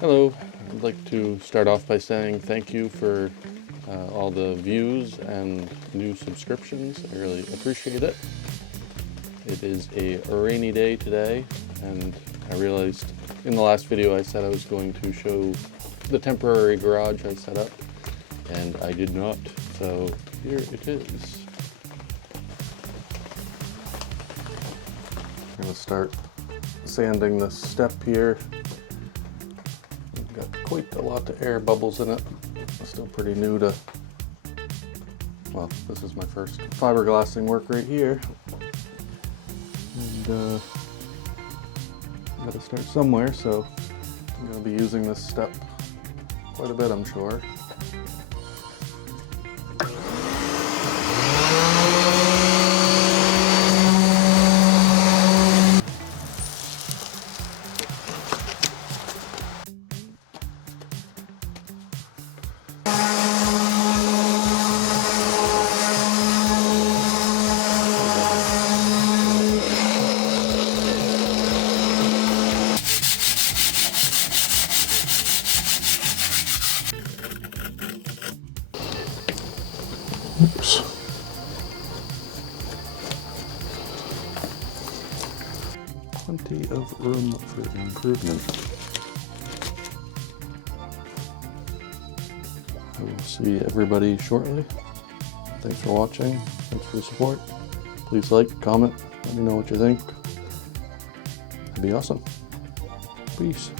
Hello, I'd like to start off by saying thank you for all the views and new subscriptions. I really appreciate it. It is a rainy day today, and I realized in the last video I said I was going to show the temporary garage I set up, and I did not, so here it is. I'm going to start sanding this step here. Got quite a lot of air bubbles in it. I'm still pretty new to, well, this is my first fiberglassing work right here. And gotta start somewhere, so I'm gonna be using this step quite a bit, I'm sure. Oops. Plenty of room for improvement. I will see everybody shortly. Thanks for watching. Thanks for the support. Please like, comment, let me know what you think. That'd be awesome. Peace.